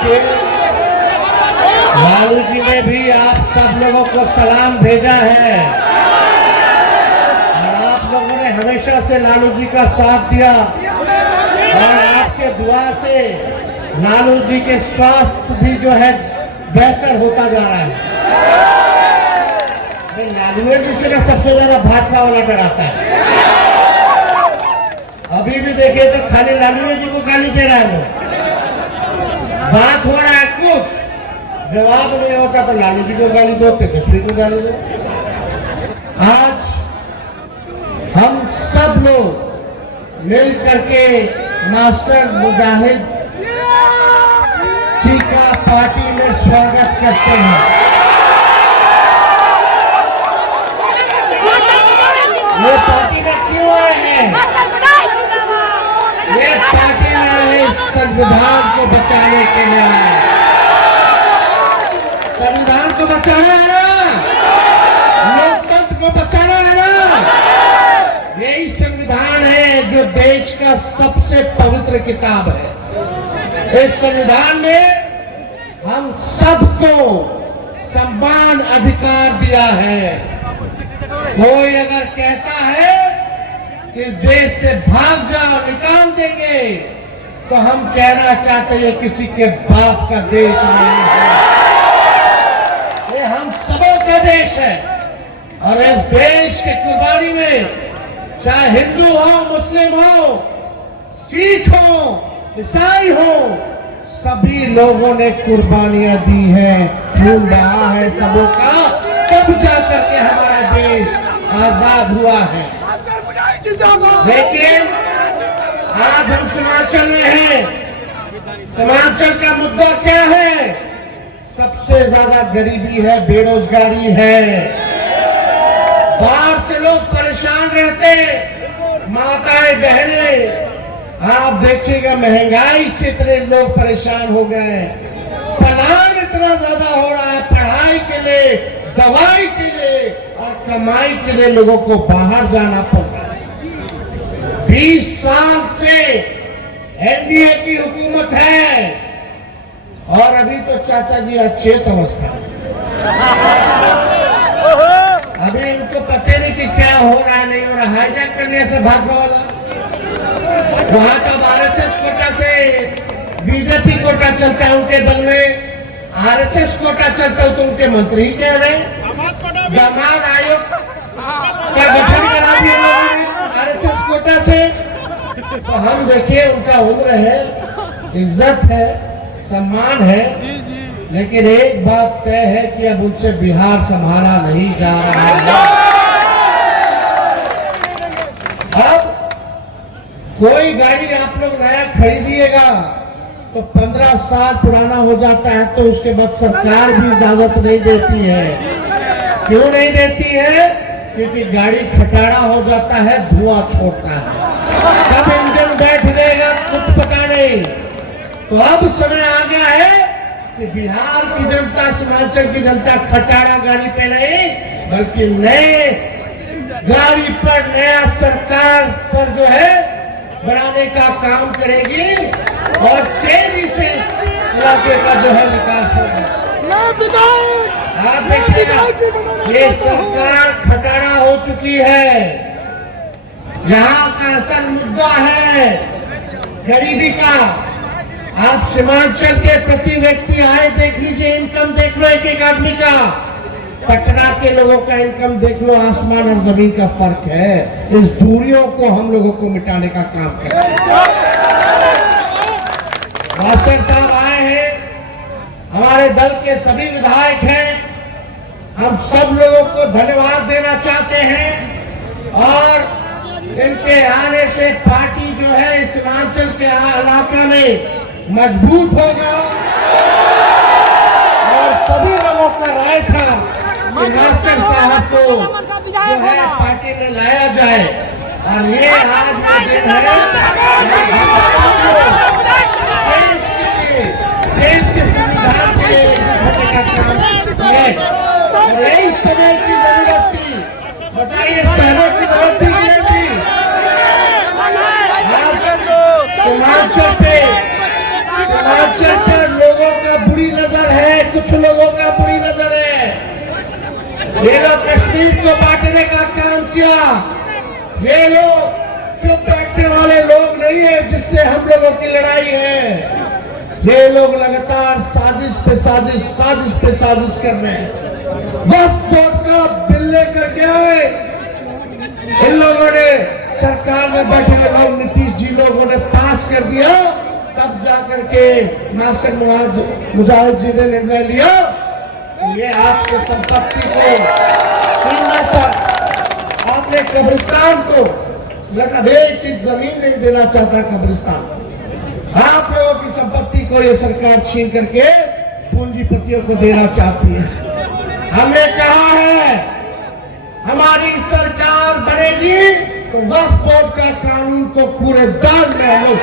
देखिए, लालू जी ने भी आप सब लोगों को सलाम भेजा है और आप लोगों ने हमेशा से लालू जी का साथ दिया और आपके दुआ से लालू जी के स्वास्थ्य भी जो है बेहतर होता जा रहा है। लालू जी से ना सबसे ज्यादा भाजपा वाला डराता है। अभी भी देखिए तो खाली लालू जी को गाली दे रहा है वो। बात हो रहा है कुछ, जवाब नहीं होता तो लालू जी को गाली दो, तेजस्वी को गाली दो। आज हम सब लोग मिल करके मास्टर मुजाहिद जी का पार्टी में स्वागत करते हैं। ये पार्टी में क्यों आए हैं? ये पार्टी में आए संविधान को बचाने के लिए आए। संविधान को बचाना है ना, लोकतंत्र को बचाना है ना। यही संविधान है जो देश का सबसे पवित्र किताब है। इस संविधान में हम सबको समान अधिकार दिया है। कोई अगर कहता है कि देश से भाग जाओ, निकाल देंगे, तो हम कहना चाहते हैं किसी के बाप का देश नहीं है, ये हम सबों का देश है। और इस देश के कुर्बानी में चाहे हिंदू हो, मुस्लिम हो, सिख हो, ईसाई हो, सभी लोगों ने कुर्बानियां दी हैं। खून बहा है सबों का, तब जाकर के हमारा देश आजाद हुआ है। लेकिन आज हम सीमांचल में हैं। सीमांचल का मुद्दा क्या है? सबसे ज्यादा गरीबी है, बेरोजगारी है। बाहर से लोग परेशान रहते, माताएं बहनें, आप देखिएगा महंगाई से इतने लोग परेशान हो गए, पलायन इतना ज्यादा हो रहा है, पढ़ाई के लिए, दवाई के लिए और कमाई के लिए लोगों को बाहर जाना पड़ रहा है। 20 साल से एनडीए की हुकूमत है और अभी तो चाचा जी अचेत अवस्था। अभी उनको पता नहीं कि क्या हो रहा है, नहीं हो रहा। हाईजैक करने से भाजपा वाला वहां का आरएसएस कोटा से बीजेपी कोटा चलता है उनके दल में, आरएसएस कोटा चलता है तो उनके मंत्री कह रहे दामाद आयोग का गठन करा दिया आरएसएस कोटा से। तो हम देखिए उनका उम्र है, इज्जत है, सम्मान है, लेकिन एक बात तय है कि अब उनसे बिहार संभाला नहीं जा रहा है। अब कोई गाड़ी आप लोग नया खरीदिएगा तो 15 साल पुराना हो जाता है, तो उसके बाद सरकार भी इजाजत नहीं देती है। क्यों नहीं देती है? क्योंकि गाड़ी खटारा हो जाता है, धुआं छोड़ता है, तब इंजन बैठ जाएगा, कुछ पता नहीं। तो अब समय आ गया है कि बिहार की जनता, सीमांचल की जनता खटारा गाड़ी पे नहीं बल्कि नए गाड़ी पर, नया सरकार पर जो है बनाने का काम करेगी और तेजी से इस इलाके का जो है विकास होगा। आप देखिएगा ये सरकार खटारा हो चुकी है। यहाँ का असल मुद्दा है गरीबी का। आप सीमांचल के प्रति व्यक्ति आए देख लीजिए, इनकम देख लो एक एक आदमी का। पटना के लोगों का इनकम देख लो, आसमान और जमीन का फर्क है। इस दूरियों को हम लोगों को मिटाने का काम करें। मास्टर साहब आए हैं, हमारे दल के सभी विधायक हैं, हम सब लोगों को धन्यवाद देना चाहते हैं और इनके आने से पार्टी जो है सीमांचल के इलाका में मजबूत होगा। और सभी लोगों का राय था कि मास्टर साहब को जो है पार्टी में लाया जाए और ये आज का दिन है देश के संविधान के होने का काम है। और यही समय की जरूरत थी। बताइए सहयोग की जरूरत थी नहीं थी? आज सीमांचल पे लोगों ये लोग चुप बैठने वाले लोग नहीं है जिससे हम लोगों की लड़ाई है। ये लोग लगातार साजिश पे साजिश, साजिश पे साजिश कर रहे हैं। वक्फ बोर्ड का बिल लेकर के आए इन लोगों ने, सरकार में बैठे हुए लोग, नीतीश जी लोगों ने पास कर दिया, तब जाकर के नासिर मुजाहिद जी ने निर्णय लिया ये आपके संपत्ति को आपने कब्रिस्तान को मतलब एक की जमीन नहीं देना चाहता कब्रिस्तान, आप लोगों की संपत्ति को ये सरकार छीन करके पूंजीपतियों को देना चाहती है। हमने कहा है हमारी सरकार बनेगी तो वक्फ बोर्ड का कानून को पूरे दौर में हम लोग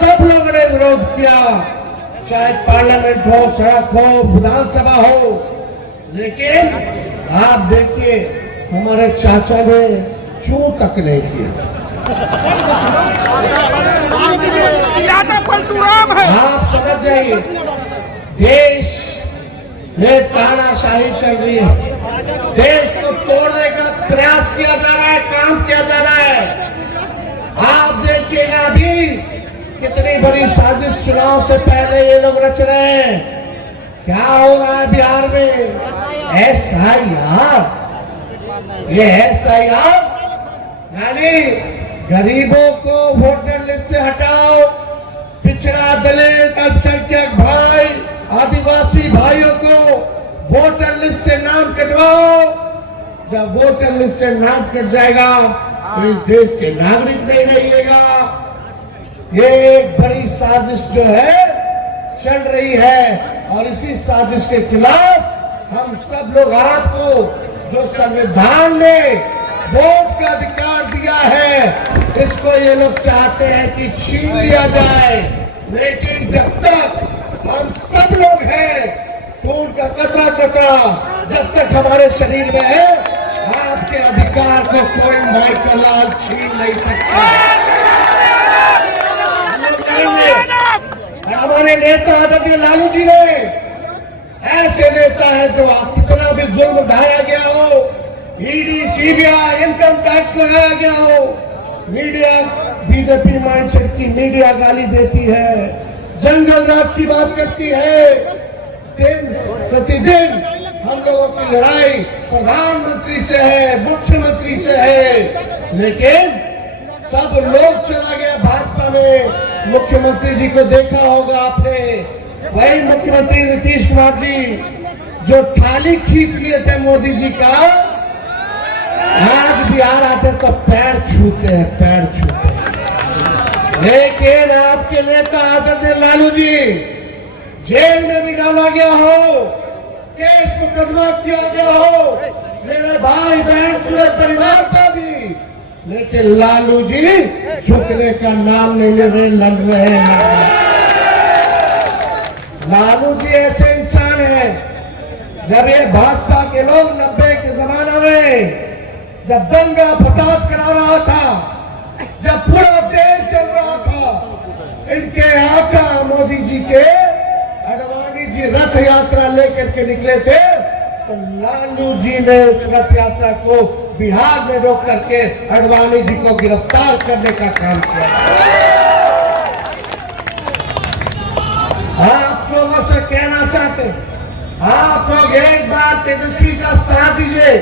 सब लोगों ने विरोध किया, चाहे पार्लियामेंट हो, सड़क हो, विधानसभा हो, लेकिन आप देखिए हमारे चाचा ने चू तक नहीं किया। आप समझ जाइए देश में तानाशाही चल रही है, देश को तोड़ने का प्रयास किया जा रहा है, काम किया जा रहा है। आप देखिएगा अभी कितनी बड़ी साजिश चुनाव से पहले ये लोग रच रहे हैं। क्या हो रहा है बिहार में? SIR, ये SIR यानी गरीबों को वोटर लिस्ट से हटाओ, पिछड़ा दलित अल्पसंख्यक भाई आदिवासी भाइयों को वोटर लिस्ट से नाम कटवाओ। जब वोटर लिस्ट से नाम कट जाएगा तो इस देश के नागरिक नहीं रहिएगा। ये एक बड़ी साजिश जो है चल रही है और इसी साजिश के खिलाफ हम सब लोग आपको जो संविधान ने वोट का अधिकार दिया है इसको ये लोग चाहते हैं कि छीन लिया जाए। लेकिन जब तक हम सब लोग हैं खून का कतरा कतरा जब तक हमारे शरीर में है आपके अधिकार को कोई माई का लाल छीन नहीं सकता। हमारे नेता आदरणीय लालू जी ने ऐसे नेता है जो कितना भी जुल्म ढाया गया हो, ईडी सीबीआई इनकम टैक्स लगाया गया हो, मीडिया बीजेपी माइंडसेट की मीडिया गाली देती है, जंगल राज की बात करती है। दिन प्रतिदिन हम लोगों की लड़ाई प्रधानमंत्री से है, मुख्यमंत्री से है, लेकिन सब लोग चला गया भाजपा में। मुख्यमंत्री जी को देखा होगा आपने, वही मुख्यमंत्री नीतीश कुमार जी जो थाली खींच लिए थे मोदी जी का, आज बिहार आते तो पैर छूते हैं, पैर छूते हैं। लेकिन आपके नेता आदरणीय लालू जी जेल में भी डाला गया हो, केस मुकदमा किया गया हो, मेरे भाई बहन पूरे परिवार का भी, लेकिन लालू जी झुकने का नाम नहीं ले रहे, लड़ रहे हैं। लालू जी ऐसे इंसान हैं, जब ये भाजपा के लोग 90 के जमाना में जब दंगा फसाद करा रहा था, जब पूरा देश चल रहा था, इनके आका मोदी जी के अडवाणी जी रथ यात्रा लेकर के निकले थे तो लालू जी ने उस रथ यात्रा को बिहार में रोक करके अडवाणी जी को गिरफ्तार करने का काम किया। आप लोगों से कहना चाहते हैं, आप लोग एक बार तेजस्वी का साथ दीजिए,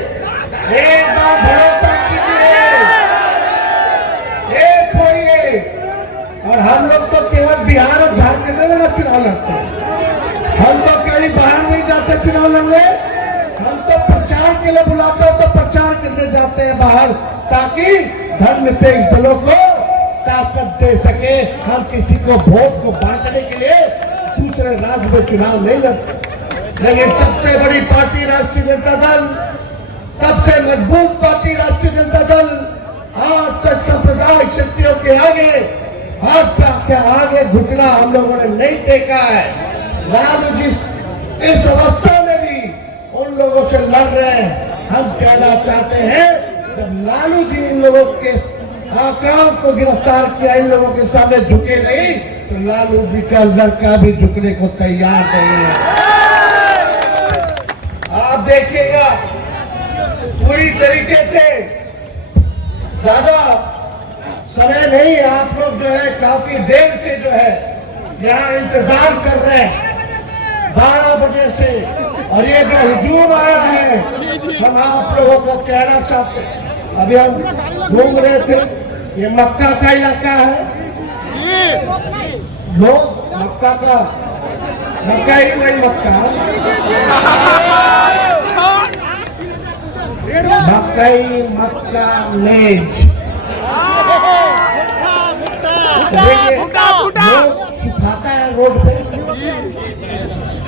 एक बार भरोसा कीजिए, एक होइए। और हम लोग तो केवल बिहार और झारखंड में ना चुनाव लड़ते हैं, हम तो कहीं बाहर नहीं जाते चुनाव लड़ने, हम तो प्रचार के लिए बुलाते हैं तो प्रचार करने जाते हैं बाहर, ताकि धर्मनिरपेक्ष दलों को ताकत दे सके। हम किसी को वोट को बांटने के लिए दूसरे राज्य में चुनाव नहीं लड़ते। लेकिन सबसे बड़ी पार्टी राष्ट्रीय जनता दल, सबसे मजबूत पार्टी राष्ट्रीय जनता दल आज तक सांप्रदायिक शक्तियों के आगे, भाजपा के आगे घुटना हम लोगों ने नहीं टेका है। लालू जी इस अवस्था में भी उन लोगों से लड़ रहे हैं। हम कहना चाहते हैं जब लालू जी इन लोगों के आकाम को गिरफ्तार किया, इन लोगों के सामने झुके नहीं, तो लालू जी का लड़का भी झुकने को तैयार नहीं है। देखिएगा पूरी तरीके से, ज्यादा समय नहीं, आप लोग जो है काफी देर से जो है यहाँ इंतजार कर रहे हैं 12 बजे से, और ये जो हुजूम आया है हम आप लोगों को कहना चाहते हैं। अभी हम घूम रहे थे, ये मक्का का इलाका है, लोग मक्का ही वही मक्का मेज लोग सुखाता है रोड पे,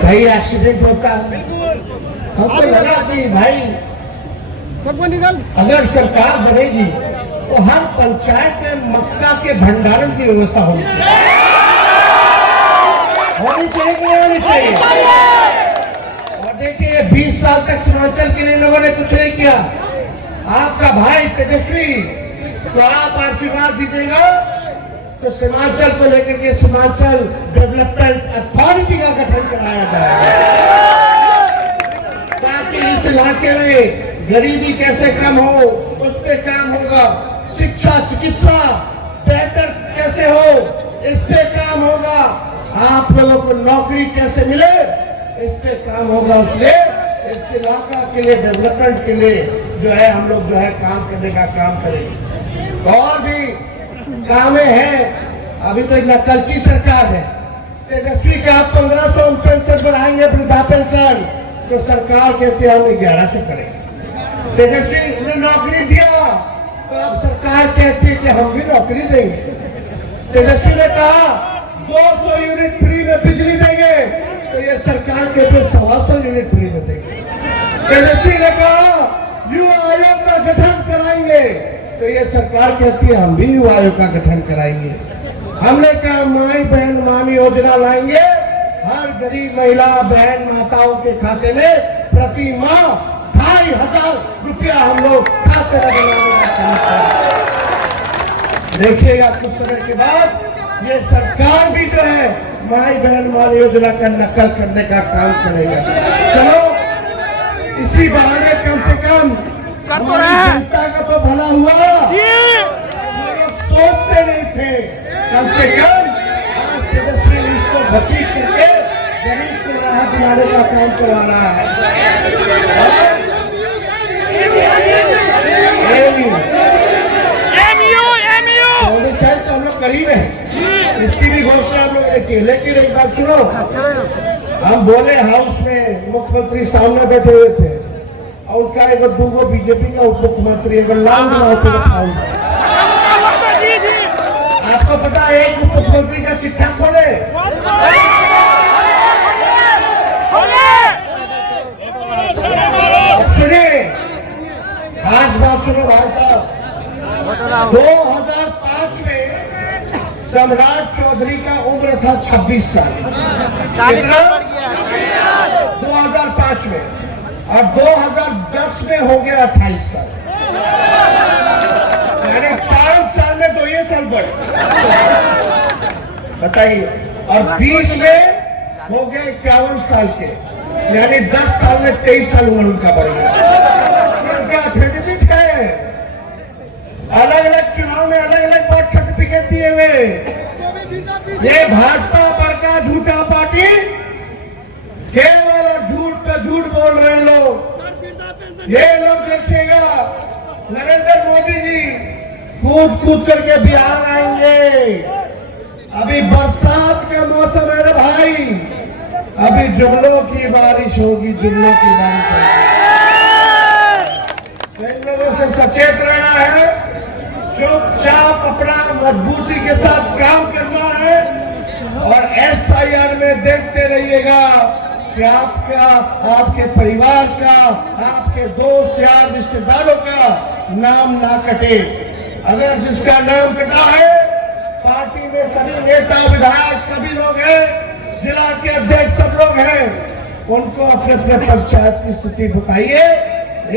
कहीं एक्सीडेंट होता है। हमको लगा कि भाई अगर सरकार बनेगी तो हर पंचायत में मक्का के भंडारण की व्यवस्था होनी चाहिए कि नहीं होनी चाहिए। और देखिए 20 साल तक सीमांचल के लिए लोगों ने कुछ नहीं किया। आपका भाई तेजस्वी तो आप आशीर्वाद दीजिएगा तो सीमांचल को लेकर के सीमांचल डेवलपमेंट अथॉरिटी का गठन कराया जाएगा, ताकि इस इलाके में गरीबी कैसे कम हो उस पे काम होगा, शिक्षा चिकित्सा बेहतर कैसे हो इस पे काम होगा, आप लोगों को नौकरी कैसे मिले इस पे काम होगा। इसलिए इस इलाका के लिए डेवलपमेंट के लिए जो है हम लोग जो है काम करने का काम करेंगे। और भी कामें हैं, अभी तो नकलची सरकार है। तेजस्वी का 1500 पेंशन बढ़ाएंगे, वृद्धा पेंशन, तो सरकार कहती है हम 1100 करेंगे। तेजस्वी ने नौकरी दिया तो अब सरकार कहती है कि हम भी नौकरी देंगे। तेजस्वी ने कहा 200 यूनिट फ्री में बिजली देंगे, तो ये सरकार कहती है 125 यूनिट फ्री में देंगे। तेजस्वी ने कहा युवा आयोग का गठन कराएंगे, तो ये सरकार कहती है हम भी युवा आयोग का गठन कराएंगे। हमने कहा माई बहन मानी योजना लाएंगे, हर गरीब महिला बहन माताओं के खाते में प्रति माह 2500 रुपया हम लोग खाते में बनाने का काम करेंगे। देखिएगा कुछ समय के बाद ये सरकार भी जो है माई बहन मान योजना का नकल करने का काम करेगा। चलो इसी बहाने कम से कम जनता का तो भला हुआ, लोग सोचते नहीं थे, कम से कम आज तेजस्वी इसको घसीट करके गरीब को राहत दिलाने का काम करवा रहा है। शायद तो हम लोग करीब है, इसकी भी घोषणा हम लोग ने की। लेकिन एक बात सुनो, हम बोले हाउस में मुख्यमंत्री सामने बैठे हुए थे और उनका एक दूगो बीजेपी का उप मुख्यमंत्री अगर नाम बनाते आपको पता है एक उप मुख्यमंत्री का चिट्ठा खोले सुनिए, खास बात सुनो भाई साहब। 2005 में सम्राट चौधरी का उम्र था 26 साल, 2005 में, और 2010 में हो गया 28 साल, यानी 5 साल में 2 साल बढ़े, बताइए। और 20 में हो गए 51 साल के, यानी 10 साल में 23 साल उम्र उनका बढ़ गया। क्या सर्टिफिकेट है? अलग अलग चुनाव में अलग अलग बर्थ सर्टिफिकेट दिए हुए। ये भाजपा बड़का झूठा पार्टी, केवल झूठ पे झूठ बोल रहे हैं लोग। ये लोग देखिएगा नरेंद्र मोदी जी कूद कूद करके बिहार आएंगे। अभी बरसात का मौसम है रे भाई, अभी जुमलों की बारिश होगी, जुमलों की बारिश होगी। इन लोगों से सचेत रहना है, चुपचाप अपना मजबूती के साथ काम करना है, और SIR में देखते रहिएगा कि आपका, आपके परिवार का, आपके दोस्त यार रिश्तेदारों का नाम ना कटे। अगर जिसका नाम कटा है, पार्टी में सभी नेता विधायक सभी लोग हैं, जिला के अध्यक्ष सब लोग हैं, उनको अपने अपने पंचायत की स्थिति बताइए।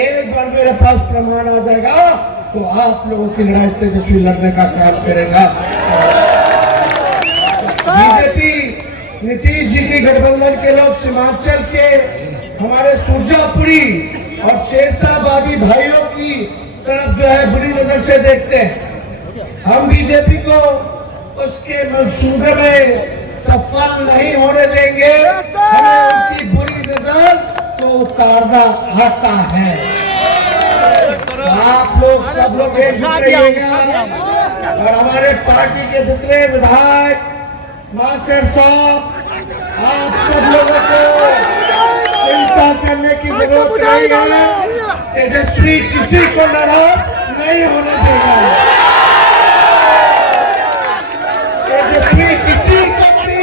एक बार मेरे पास प्रमाण आ जाएगा तो आप लोगों की लड़ाई तेजस्वी लड़ने का काम करेगा। बीजेपी नीतीश जी की गठबंधन के लोग सीमांचल के हमारे सुरजापुरी और शेरशाहबादी भाइयों की तरफ जो है बुरी नजर से देखते हैं। हम बीजेपी को उसके मंसूबे में सफल नहीं होने देंगे। हमें उनकी बुरी नजर को उतारना आता है। आप लोग सब लोग एकजुट रहिएगा और हमारे पार्टी के जितने विधायक मास्टर साहब, आप सब लोगों को चिंता करने की जरूरत नहीं है। तेजस्वी किसी को नाराज नहीं होने देगा। तेजस्वी किसी को भी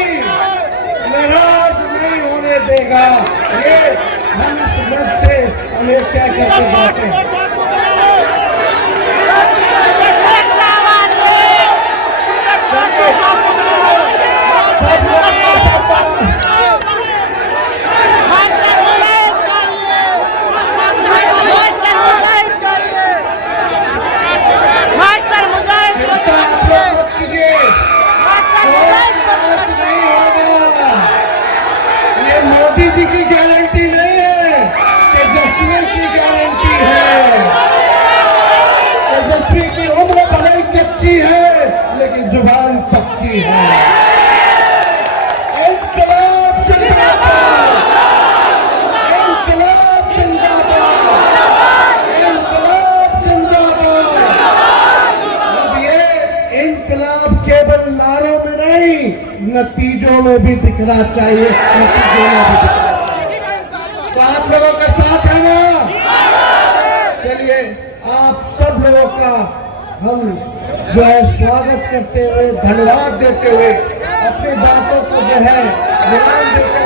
नाराज नहीं होने देगा। ये हम इस मंच से हमें क्या करते जाते हैं। मोदी जी की गारंटी नहीं है, तेजस्वी की गारंटी है। तेजस्वी की उम्र भले कच्ची है लेकिन जुबान पक्की है। इंकलाब जिंदाबाद, इंकलाब जिंदाबाद, इंकलाब जिंदाबाद। अब ये इंकलाब केवल नारों में नहीं, नतीजों में भी दिखना चाहिए। नतीजों में भी दिखना। तो आप लोगों का साथ है ना? चलिए आप सब लोगों का हम जो है स्वागत करते हुए, धन्यवाद देते हुए, अपनी बातों को जो है विराम देते